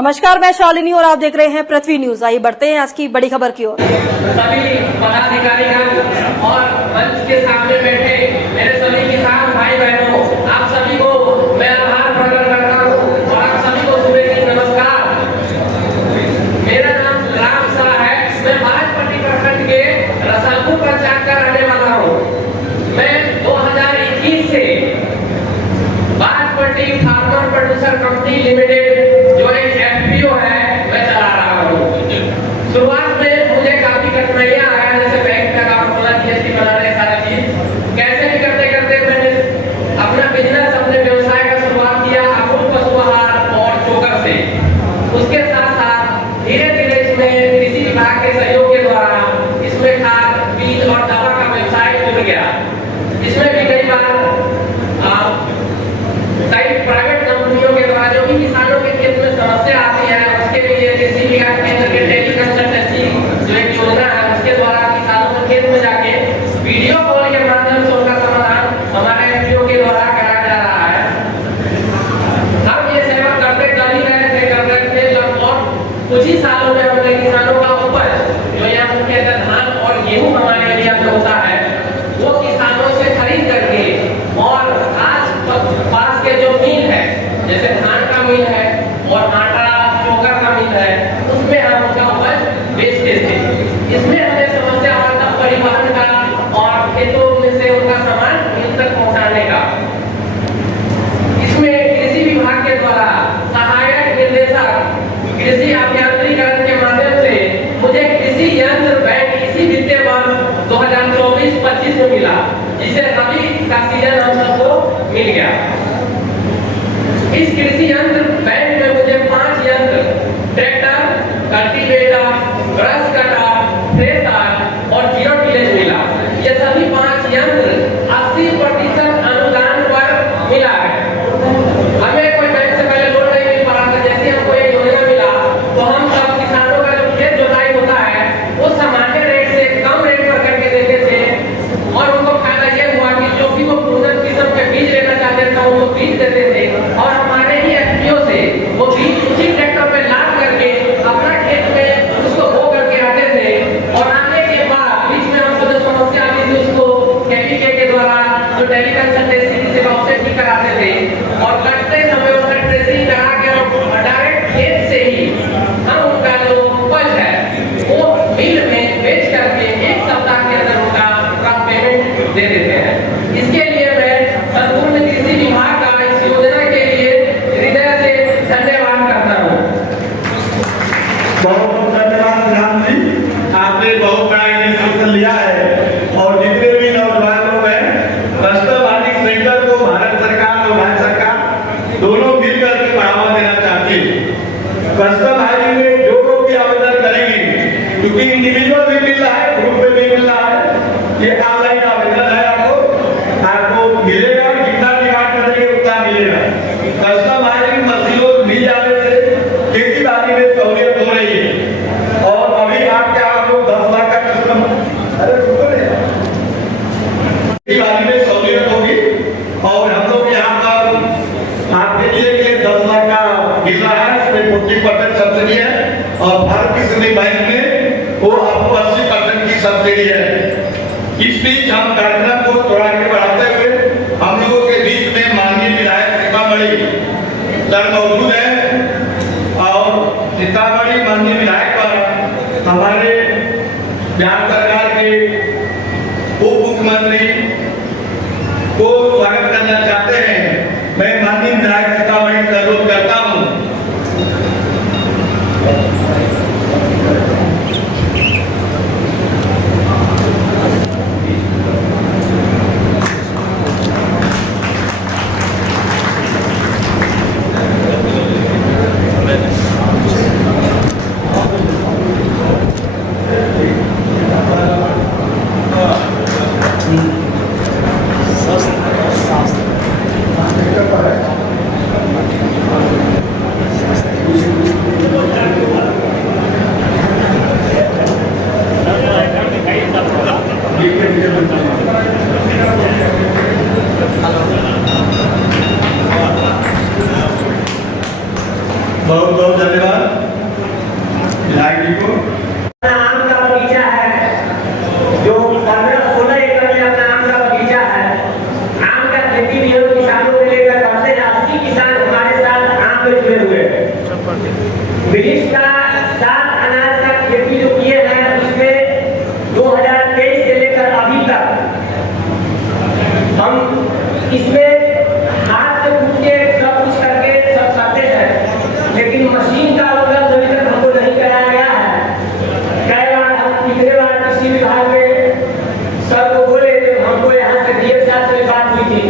नमस्कार, मैं शालिनी और आप देख रहे हैं पृथ्वी न्यूज। आइए बढ़ते हैं आज की बड़ी खबर की ओर। सभी पदाधिकारीगण और मंच के सामने बैठे मेरे सभी किसान भाई बहनों, आप सभी को मैं आभार प्रकट करता हूँ और आप सभी को सुबह की नमस्कार। मेरा नाम राम शाह है। मैं बाजपट्टी प्रखंड के रसालपुर पंचायत का रहने वाला हूँ। मैं 2021 से Bajpatti farmer producer company limited जो एक एफपीओ है मैं चला रहा हूँ। शुरुआत में मुझे काफी कठिनाइयां आया, जैसे बैंक का काम खोला, जीएसटी बनाने, सारा चीज कैसे भी करते करते मैंने अपना बिजनेस, अपने व्यवसाय का शुरुआत किया अमूल पशु आहार और चोकर से। उसके साथ साथ धीरे धीरे इसमें कृषि विभाग के सहयोग के द्वारा इसमें खाद, बीज और दवा का व्यवसाय जुड़ गया। इसमें भी कई बार प्राइवेट कंपनियों के द्वारा जो भी किसानों के खेत में समस्या आती है, उसके लिए कृषि विकास केंद्र के टेली कंसल्टेंसी जो एक योजना है, उसके द्वारा किसानों के खेत में जाके वीडियो कॉल के माध्यम से उनका समाधान हमारे एफपीओ के द्वारा कराया जा रहा है। हम ये सेवा करते कर ही रहे थे जब और कुछ ही सालों में हमने किसानों का उपज जो यहाँ मुख्यतः धान और गेहूँ हमारे एरिया में होता है, वो किसानों से खरीद करके और आज पास के जो मिल है, जैसे धान का मिल है और आटा चोकर का मिल है, उसमें हम उनका उपज बेचते थे। इसमें हमें समस्या आता परिवहन का और खेतों में से उनका सामान मिल तक पहुंचाने का। इसमें कृषि विभाग के द्वारा सहायक निर्देशक कृषि अभियांत्रिकरण के माध्यम से मुझे कृषि यंत्र बैंक इसी वित्तीय वर्ष 2024-25 में मिला, जिसे रबी का सीजन हम सबको मिल गया। इस कृषि यंत्र बैंक में मुझे 5 यंत्र tractor, cultivator, brush cutter, thresher और जीरो टिलेज मिला। ये सभी 5 यंत्र 80% अनुदान पर मिला है। हमें कोई बैंक से पहले लोन नहीं मिल पा रहा था। जैसे हमको ये योजना मिला तो हम सब किसानों का जो खेत जोताई होता है वो सामान्य रेट से कम रेट पर करके देते थे और उनको फायदा ये हुआ कि जो भी वो उन्नत किस्म के बीज लेना चाहते थे उनको बीज देते थे और हमारे ही एफपीओ से वो बीज उसी ट्रैक्टर पे लाद करके अपना खेत में उसको बो करके आते थे और आने के बाद बीच में हमको जो समस्या आती थी उसको केपीके के द्वारा जो टेली कंसल्टेंसी सेवा उससे ठीक कराते थे और कटते समय उसका ट्रेसिंग करा के डायरेक्ट खेत से ही हम उनका जो उपज है वो मिल में बेच करके 1 सप्ताह के अंदर उनका पेमेंट दे देते हैं। इसके लिए मैं संपूर्ण कृषि विभाग का इस योजना के लिए हृदय से धन्यवाद करता हूँ। बहुत बहुत धन्यवाद राम जी, आपने बहुत बड़ा इनिशिएटिव लिया है और जितने भी नौजवान लोग हैं कस्टम आर्टिक सेक्टर को भारत सरकार और राज्य सरकार दोनों मिलकर के बढ़ावा देना चाहती है। कस्टम हायरिंग में जो लोग भी आवेदन करेंगे, क्योंकि इंडिविजुअल भी मिल रहा है, ग्रुप में भी मिल रहा है, ये ऑनलाइन आवेदन है, आपको मिलेगा, जितना डिमांड करेंगे उतना मिलेगा। कस्टम हायरिंग मशीनों मिल जाने से खेती बाड़ी में सहूलियत हो रही है और अभी आप लोग 10 लाख का कस्टम खेती बाड़ी में सहूलियत होगी और हम लोग यहाँ पर आपके लिए 10 लाख का मिल रहा है, इसमें 40% सब्सिडी है और भारत किसानी बैंक में वो आपको 80% की सब्सिडी है। इस बीच हम कार्यक्रम को थोड़ा आगे बढ़ाते हुए हम लोगों के बीच में माननीय विधायक सीतामढ़ी सर मौजूद है और सीतामढ़ी माननीय विधायक पर हमारे बिहार सरकार के उप मुख्यमंत्री को स्वागत करना चाहते हैं। मैं माननीय विधायक सीतामढ़ी से अनुरोध करता हूँ। है 2023 से लेकर अभी तक हम इसमें हाथ से कूद के सब कुछ करके सब करते हैं, लेकिन मशीन का उपलब्ध अभी तक हमको नहीं कराया गया है। कई बार हम पिछले बार कृषि विभाग में सर को बोले, जब हमको यहाँ से डीएम साहब से बात हुई थी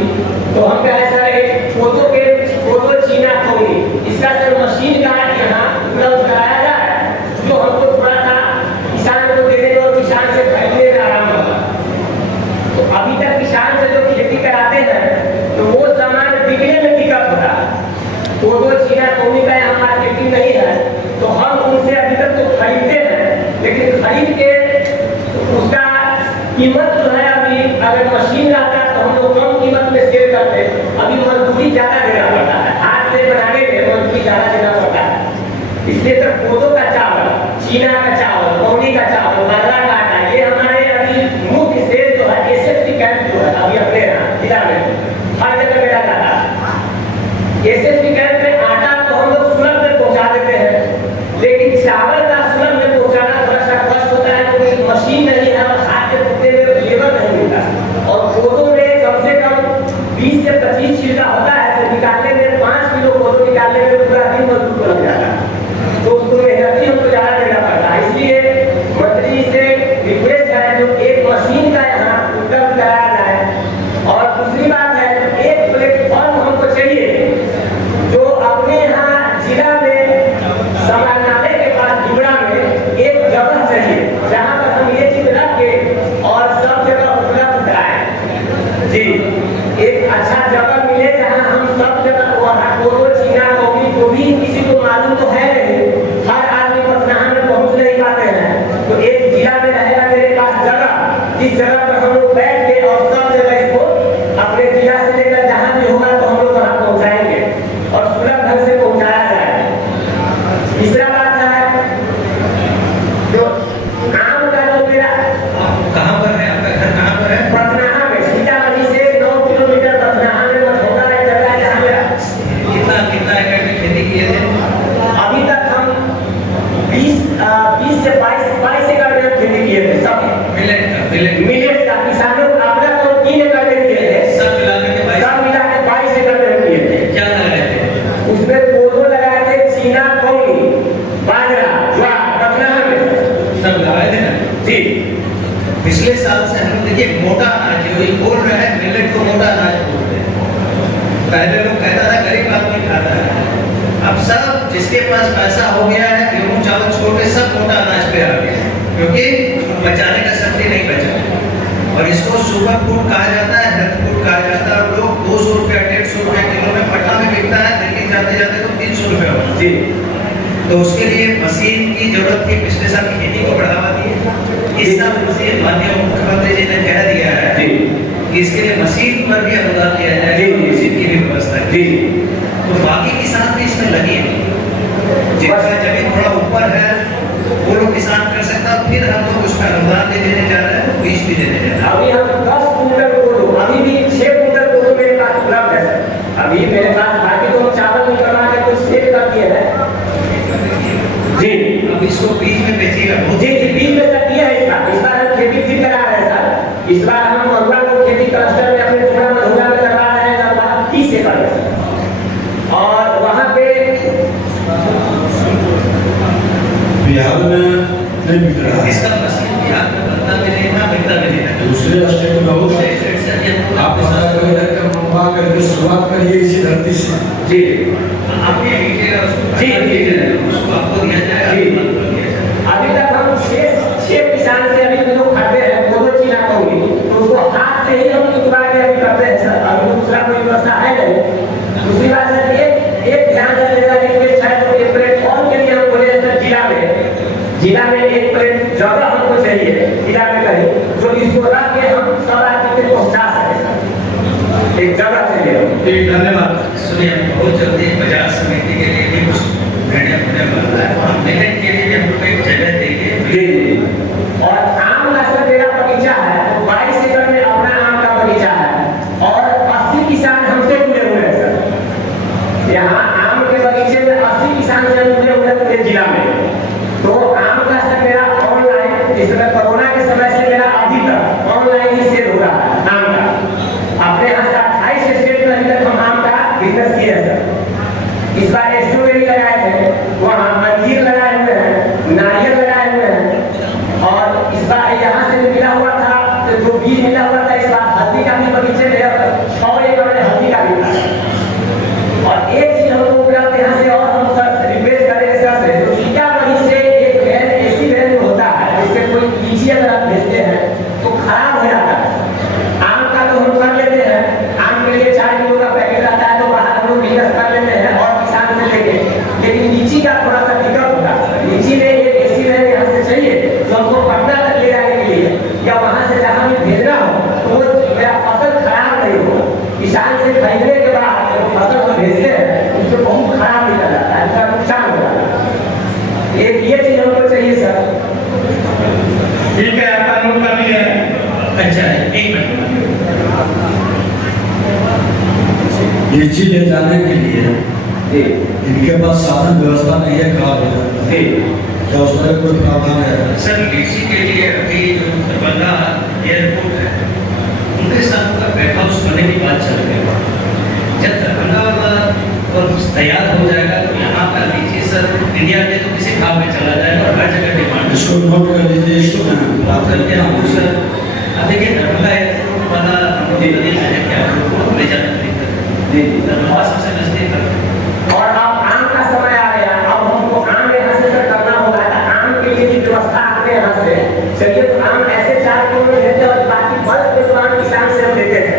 तो हम कहे सर एक फोटो चीना खोगे, इसका सर मशीन का यहाँ उपलब्ध कराया जाए, जो हमको थोड़ा सा किसान को देने और किसान से खरीदने में आराम होगा। तो अभी तक किसान से जो खेती कराते हैं तो वो सामान बिकने में दिक्कत होता है। फोटो चीना खोगे का यहाँ मार्केटिंग नहीं है, तो हम उनसे अभी तक तो खरीदते हैं, लेकिन खरीद के उसका कीमत जो है अभी अगर मशीन रहता तो हम लोग कम कीमत में सेल करते। अभी मजदूरी ज्यादा देना पड़ता है, हाथ से बनाने में मजदूरी ज्यादा देना पड़ता है। इसलिए तो फोटो का चावल, चीना का चावल, कौड़ी का चावल, बाजरा का आटा, ये हमारे अभी मुख्य सेल जो है एसएसपी कैंप जो है अभी अपने यहाँ जिला में हर जगह मेरा जाता है। एसएसपी कैंप में आटा तो हम लोग सुलभ में पहुँचा देते हैं, लेकिन चावल का सुलभ में पहुँचाना थोड़ा सा कष्ट होता है, क्योंकि मशीन नहीं है और हाथ से कुत्ते में लेबर नहीं मिलता। और फोटो में कम से कम 20 से 25 छिलका होता है, तो निकालने में 5 किलो फोटो निकालने में पूरा दिन मजदूर को लग जाता है, तो उसको मेहनत ही हमको ज्यादा देना पड़ता है। इसलिए मंत्री से रिक्वेस्ट है जो एक मशीन का यहाँ उपलब्ध कराया जाए। और दूसरी बात है एक प्लेटफॉर्म हमको चाहिए जो अपने यहाँ जिला में समाहरणालय के पास डिबड़ा में एक जगह चाहिए, जहाँ पर हम ये चीज रख के और सब जगह उपलब्ध कराएं। जी, एक अच्छा जगह मिले जहाँ हम सब जगह वहाँ फोटो चीना कॉपी जो भी किसी को मालूम तो है नहीं, हर आदमी पटना में पहुँच नहीं पाते हैं, तो एक जिला में रहेगा मेरे पास जगह, जिस जगह पर हम लोग बैठ के और सब जगह इसको अपने जिला से लेकर जहाँ भी होगा तो हम लोग वहाँ पहुँचाएंगे और सुलभ ढंग से पहुँचाया जाए। तीसरा बात है जो आम का जो मेरा कहाँ पर है आपका घर, कहाँ पर है? पटना में, सीतामढ़ी से 9 किलोमीटर पटना में मठौरा एक जगह है जहाँ मेरा कितना एकड़ में खेती किए थे? अभी तक हम 20 से 22 एकड़ में खेती किए थे। सब मिलेट का किसानों आपका तो 3 एकड़ में किए थे, सब मिला के 22 एकड़ में किए थे। क्या लगाए थे? उसमें पौधों लगाए थे चीना, कौड़ी, बाजरा, ज्वार, पटना में सब लगाए थे ना? जी। पिछले साल से हम लोग देखिए मोटा अनाज जो ये बोल रहे हैं, मिलेट को मोटा अनाज बोलते हैं। पहले लोग कहता था गरीब आदमी खाता है, अब सब जिसके पास पैसा हो गया है गेहूं चावल छोड़ के सब मोटा अनाज पे आ गया है, क्योंकि बचाने का शक्ति नहीं बचा। और इसको सुपर फूड कहा जाता है, हेल्थ फूड कहा जाता है। और लोग 200 रुपया 150 रुपया किलो में पटना में बिकता है, दिल्ली जाते जाते तो 300 रुपया होता है। जी, तो उसके लिए मशीन की जरूरत थी। पिछले साल खेती को बढ़ावा दिए, इस साल मशीन माननीय मुख्यमंत्री जी ने कह दिया है जी कि इसके लिए मशीन पर भी अनुदान दिया जाए, जी, मशीन की भी व्यवस्था जी। तो बाकी किसान भी इसमें लगे हैं, जिनका जमीन थोड़ा ऊपर है वो लोग किसान कर सकता है। फिर हम लोग उसमें अनुदान देने जा रहे हैं, बीज भी देने जा रहे हैं। अभी हम 10 कुंटल कोदो, अभी भी 6 कुंटल कोदो मेरे पास उपलब्ध है सर। अभी मेरे पास बाकी तो चावल निकलवा के कुछ सेल कर दिए हैं। जी, अब इसको बीज में बेचिएगा। जी जी, बीज में कर दिया है इस बार हम खेती फिर करा रहे हैं सर। इस बार हम महुआ को खेती क्लस्टर में अपने टुकड़ा महुआ में करवा रहे हैं, लगभग 30 एकड़ में सर। और वहाँ पे बिहार में नहीं बिक रहा है, इसका मशीन बिहार में बनता भी नहीं था, मिलता भी नहीं था। दूसरे स्टेट में होगा। आप पता कर मंगवा करके शुरुआत करिए इसी धरती से। जी आप ये लीजिएगा उसको, जी, जी, उसको आपको दिया जाएगा, जी। आपको दिया जाएगा। अभी तक हम 6 किसान से अभी जो लोग खरीदे हैं कोदो चीना कौड़ी, तो उसको हाथ से ही हम टुकड़ा के अभी करते हैं सर। अभी दूसरा कोई व्यवस्था है नहीं। दूसरी बात है एक ध्यान से मेरा रिक्वेस्ट है, तो एक प्लेटफॉर्म के लिए हम बोले सर जिला में एक प्लेट जगह हमको चाहिए जिला में कहीं, जो इसको रख के हम सब आदमी तक पहुँचा सके। एक जगह चाहिए। ठीक, धन्यवाद। सुनिए, बहुत जल्दी बाजार समिति के लिए भी कुछ निर्णय होने वाला है, वहाँ मिलेट के लिए भी हम लोग एक जगह देंगे। जी, और आम का सर मेरा बगीचा है, 22 एकड़ में अपना आम का बगीचा है और 80 किसान हमसे जुड़े हुए हैं सर। यहाँ आम के बगीचे में 80 किसान से जुड़े हुए हैं पूरे जिला में। तो आम का सर मेरा ऑनलाइन, जिसमें कोरोना के समय बीज मिला हुआ था। इस बार हल्दी का भी बगीचे में 6 एकड़ में हल्दी का भी था। और एक चीज हम लोग यहाँ से और हम रिक्वेस्ट करेंगे सर से, तो सीतामढ़ी से एक वैन ऐसी वैन जो होता है जिससे कोई लीची अगर आप भेजते हैं तो खराब हो जाता है। आम का तो हम कर लेते हैं, आम के लिए 4 किलो का पैकेट आता है तो बाहर हम लोग बिजनेस कर लेते हैं और किसान से लेके, लेकिन लीची का थोड़ा सा दिक्कत होता है। लीची में एक ऐसी वैन यहाँ से चाहिए तो हमको पटना तक ले जाने के लिए या वहाँ से जहाँ भी भेजना हो तो वो मेरा फसल खराब नहीं हो। किसान से खरीदने के बाद फसल को भेजते हैं उसमें बहुत खराब निकल जाता है, उसका नुकसान हो जाता है। ये चीज हमको चाहिए सर। ठीक है, आपका नोट कर लिया है। अच्छा एक मिनट, लीची ले जाने के लिए जी इनके पास साधन व्यवस्था नहीं है, खराब हो जाता है, जी क्या उसमें कोई प्रावधान है? सर लीची के लिए अभी जो दरभंगा एयरपोर्ट है उनके साथ उनका वेयर हाउस बनने की बात चल रही है। जब दरभंगा वाला और तैयार हो जाएगा तो यहाँ का लीची सर इंडिया में तो किसी भाव में चला जाएगा और हर जगह डिमांड। इसको नोट कर लीजिए, इसको बात करके हम लोग सर अब देखिए दरभंगा एयरपोर्ट वाला हम लोग नदी है कि आप लोग को ले जाना जी दरभंगा सबसे नजदीक है। और अब आम का समय आ गया, अब हमको आम यहाँ से सर करना होगा। आम के लिए भी व्यवस्था अपने यहाँ से चलिए, तो आम ऐसे 4 किलो में लेते और बाकी बल्क में तो आम किसान से हम लेते थे।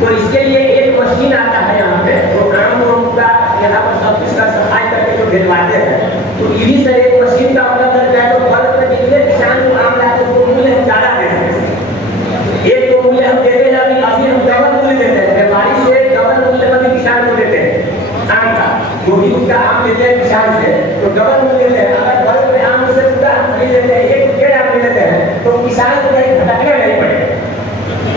तो इसके लिए एक मशीन आता है यहाँ पे, वो आम का यहाँ पर सब कुछ का सफाई करके जो भिजवाते हैं। तो यही सर एक मशीन का ऑर्डर कर जाए तो बल्क में जितने किसान को आम लाते हैं उसको मूल्य हम ज़्यादा दे सकते। एक तो मूल्य हम देते हैं, अभी हम डबल मूल्य देते हैं, व्यापारी से डबल मूल्य पर भी किसान को देते हैं आम का, जो भी उसका आम लेते हैं किसान से तो डबल मूल्य देते हैं। अगर बल्क में आम से पूरा खरीद लेते हैं, 1 आम ले लेते हैं तो किसान को कहीं भटकने नहीं पड़े।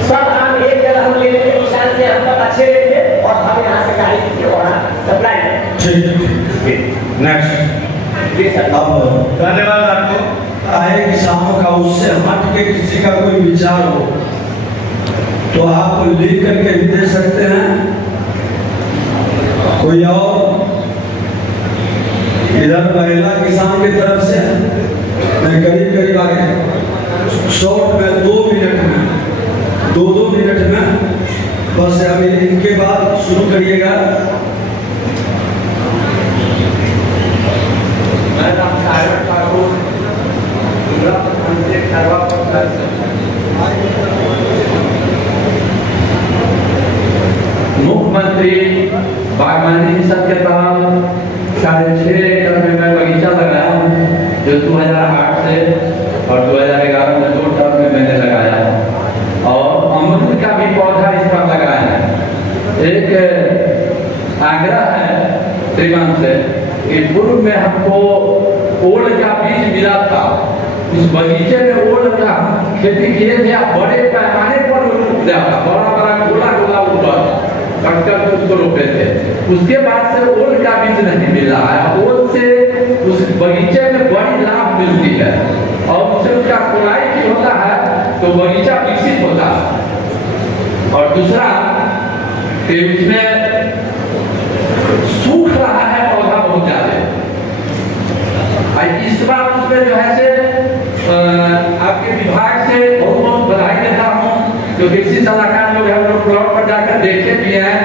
सब आम एक जगह हम ले लेते हैं किसान से, हम तक अच्छे लेते और हम यहाँ से गाड़ी और सप्लाई। ठीक, नेक्स्ट। अब धन्यवाद आपको। आए किसानों का उससे हट के किसी का कोई विचार हो तो आप लिख करके भी दे सकते हैं। कोई और इधर महिला किसान की तरफ से मैं करीब आगे शॉर्ट में 2 मिनट में 2 मिनट में बस अभी इनके बाद शुरू करिएगा। मुख्यमंत्री बागवानी मिशन के तहत 6.5 एकड़ में मैं बगीचा लगाया हूँ, जो 2008 से और 2011 में 2 टर्म में मैंने लगाया। और अमरूद का भी पौधा इस पर लगाया है। एक आग्रह है श्रीमान से कि पूर्व में हमको ओल का बीज मिला था, उस बगीचे में ओल का खेती किए थे, बड़े पैमाने पर बड़ा गोला उगा कटकर उसको रोपे थे। उसके बाद से ओल का बीज नहीं मिल रहा है। ओल से उस बगीचे में बड़ी लाभ मिलती है और उससे उसका कोलाई भी होता है तो बगीचा विकसित होता है। और दूसरा कि उसमें सूख रहा है पौधा बहुत ज्यादा। इस बार उसमें जो है से आपके विभाग से बहुत बधाई देता हूँ, जो कृषि सलाहकार लोग हैं लोग प्लॉट पर जाकर देखे भी हैं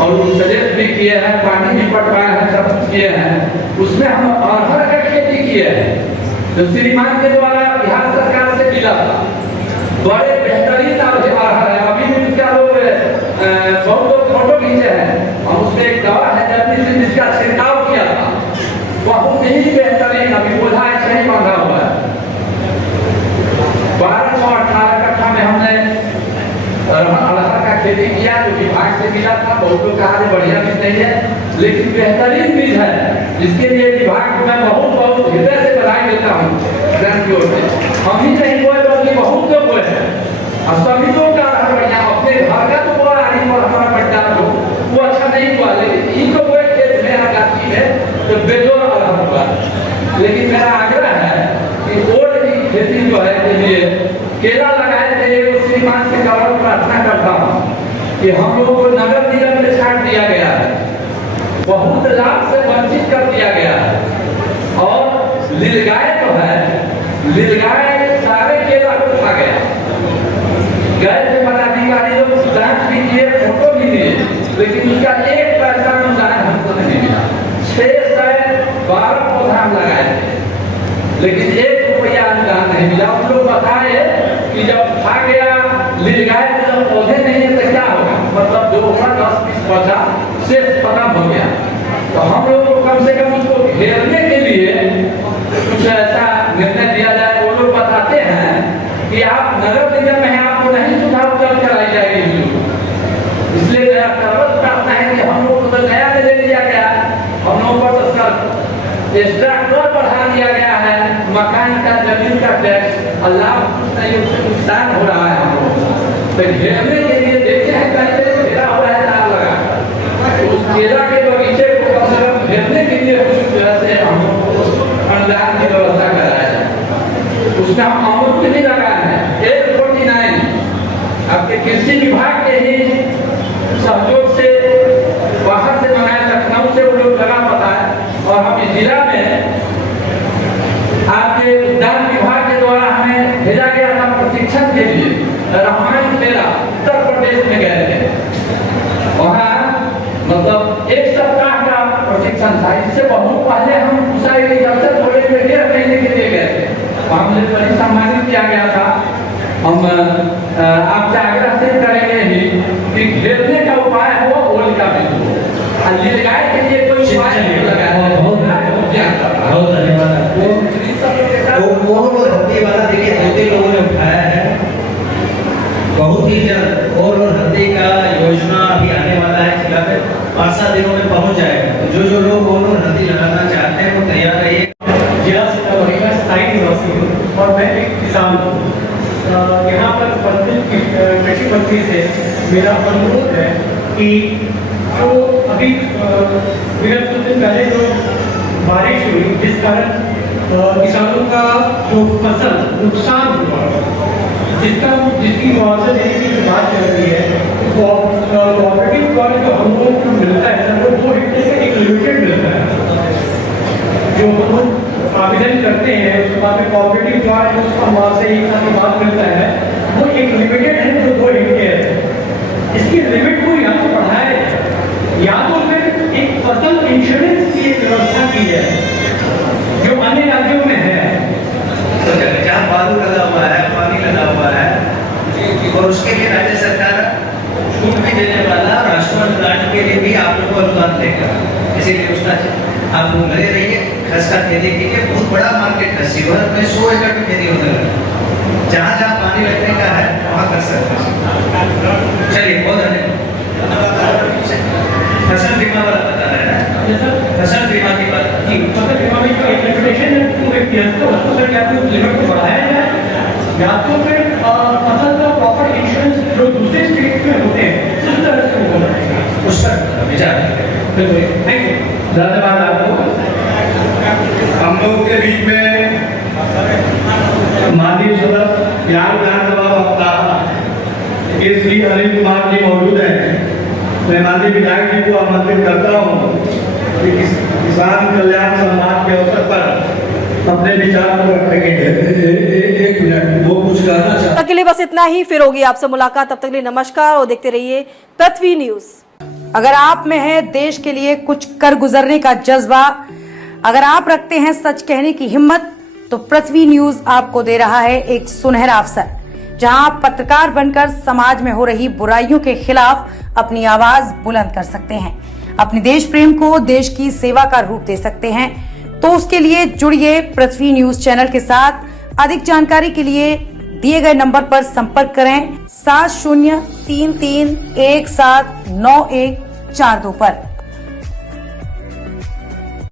और सजेस्ट भी किए हैं, पानी भी पटवाए हैं, सब कुछ किए हैं। उसमें हम अरहर का खेती किए हैं जो श्रीमान के द्वारा बिहार सरकार से मिला था। बड़े बेहतरीन अरहर है। अभी भी उसका लोग बहुत लोग फोटो खींचे हैं और उसमें एक दवा है जिसका छिड़काव किया था, बहुत ही बेहतरीन। अभी बोझा ऐसे ही बांधा हुआ है। 1218 कट्ठा में हमने अरहर का खेती किया जो विभाग से मिला था। बहुत लोग कहा बढ़िया बीज नहीं है, लेकिन बेहतरीन बीज है, जिसके लिए विभाग को मैं बहुत हृदय से बधाई देता हूँ। की ओर से हम ही नहीं बोए बल्कि बहुत लोग बोए हैं और सभी लोग का अरहर बढ़िया। अपने घर का तो बोला और हमारा पट्टा वो अच्छा नहीं हुआ, लेकिन इनको बोए खेत में आगाची में तो बेजोर अरहर हुआ। लेकिन मेरा आग्रह है कि ओल की खेती जो है के लिए केला लगाए थे, श्रीमान से गौरव प्रार्थना करता हूँ कि हम लोगों को नगर निगम में छाट दिया गया है, बहुत लाभ से वंचित कर दिया गया है। और लीलगाय जो है, लीलगाय सारे केला को खा गया। गाय लेकिन उसका एक पैसा अनुदान हमको नहीं मिला। 612 पौधा हम लगाए थे, लेकिन 1 रुपया अनुदान नहीं मिला। उन लोग बताए कि जब खा गया मिल गए तो जब पौधे नहीं है तो क्या होगा, मतलब जो होगा 10-20 पौधा शेष खत्म हो गया। तो हम लोग को कम से कम उसको घेरने के लिए कुछ ऐसा निर्णय दिया जाए। वो लोग बताते हैं कि आप नगर निगम में आपको नहीं सुधार उपलब्ध कराई जाएगी, इसलिए मेरा सर्वोच्च प्रार्थना है कि हम लोग को तो नया में ले लिया गया, हम लोगों पर तो सर एक्स्ट्रा कर बढ़ा दिया गया है, मकान का जमीन का टैक्स, अल्लाह कुछ नहीं, उससे नुकसान हो रहा है हम लोगों को। तो घेरने के लिए देखे हैं कहीं घेरा हो रहा है तार लगा, तो उस केला के बगीचे को कम से कम घेरने के लिए कुछ तरह से हम लोग को अनुदान की व्यवस्था कराया जाए। उसका हम अमरूद नहीं लगाए हैं, 149 आपके कृषि विभाग के ही सहयोग से बाहर से मंगाए, लखनऊ से वो लोग लगा पता है। और हम इस जिला में आपके उद्यान विभाग के द्वारा हमें भेजा गया था प्रशिक्षण के लिए, रामायण मेला उत्तर प्रदेश में गए थे। वहाँ मतलब 1 सप्ताह का प्रशिक्षण था। इससे बहुत पहले हम उषा एग्रीकल्चर कॉलेज में 1.5 महीने के लिए गए थे, वहाँ मुझे बड़ी सम्मानित किया गया था। हम आपसे आग्रह से करेंगे ही कि घेरने का उपाय हो ओल का भी हो, नीलगाय के लिए कोई उपाय नहीं लगाया। बहुत धन्यवाद। वो हल्दी वाला देखिए 2-3 लोगों ने उठाया है, बहुत ही जल्द और हल्दी का योजना अभी आने वाला है जिला में, 5-7 दिनों में पहुंच जाएगा। तो जो लोग और हल्दी लगाना चाहते हैं वो तैयार रहिए। जिला सीतामढ़ी का स्थायी निवासी हूँ और मैं एक किसान हूँ। यहाँ पर कृषि मंत्री से मेरा अनुरोध है कि जो अभी विगत कुछ दिन पहले जो बारिश हुई जिस कारण किसानों का जो फसल नुकसान हुआ, जिसकी मुआवजा देने की बात चल रही है, कोऑपरेटिव द्वारा जो हम लोगों को मिलता है वो 2 हेक्टेयर का एक लिमिटेड मिलता है। जो हम लोग आवेदन करते हैं उसके बाद में कोऑपरेटिव द्वारा जो उसका मुआवजा एक साथ बात मिलता है वो एक लिमिटेड है जो 2 हेक्टेयर है। इसकी लिमिट को या तो बढ़ाया जाए या तो फिर एक फसल इंश्योरेंस की व्यवस्था की जाए जो अन्य राज्यों में है। तो जहाँ बालू लगा हुआ है, पानी लगा हुआ है, और उसके लिए राज्य सरकार छूट भी देने वाला राष्ट्रीय प्लांट के लिए भी आप लोगों को अनुदान देगा। इसीलिए उसका आप लोग लगे रहिए, खस का खेती कीजिए। बहुत बड़ा मार्केट है, शिवहर में 100 एकड़ की खेती होने लगा। जहाँ जहाँ पानी लगने का है वहाँ कर सकते हैं। चलिए, बहुत धन्यवाद। फसल बीमा वाला बता रहे हैं, फसल बीमा की बात जी, फसल बीमा में जो एक लिमिटेशन है 2 हेक्टेयर तो उसको फिर या तो लिमिट को बढ़ाया जाए या तो फिर फसल का प्रॉपर इंश्योरेंस जो दूसरे स्टेट में होते हैं उस तरह से होना चाहिए। उस पर विचार करें। Thank you. धन्यवाद आपको। हम लोग के बीच में माननीय सदस्य बिहार विधानसभा वक्ता के श्री अनिल कुमार जी मौजूद हैं। मैं माननीय विधायक जी को आमंत्रित करता हूँ कि किसान कल्याण सम्मान के अवसर पर अपने विचार को रखेंगे। एक मिनट, वो कुछ कहना चाहते तब तक के लिए बस इतना ही, फिर होगी आपसे मुलाकात। तब तक के लिए नमस्कार और देखते रहिए पृथ्वी न्यूज। अगर आप में है देश के लिए कुछ कर गुजरने का जज्बा, अगर आप रखते हैं सच कहने की हिम्मत, तो पृथ्वी न्यूज आपको दे रहा है एक सुनहरा अवसर, जहां आप पत्रकार बनकर समाज में हो रही बुराइयों के खिलाफ अपनी आवाज बुलंद कर सकते हैं, अपने देश प्रेम को देश की सेवा का रूप दे सकते हैं। तो उसके लिए जुड़िए पृथ्वी न्यूज चैनल के साथ। अधिक जानकारी के लिए दिए गए नंबर पर संपर्क करें 7033179142 पर।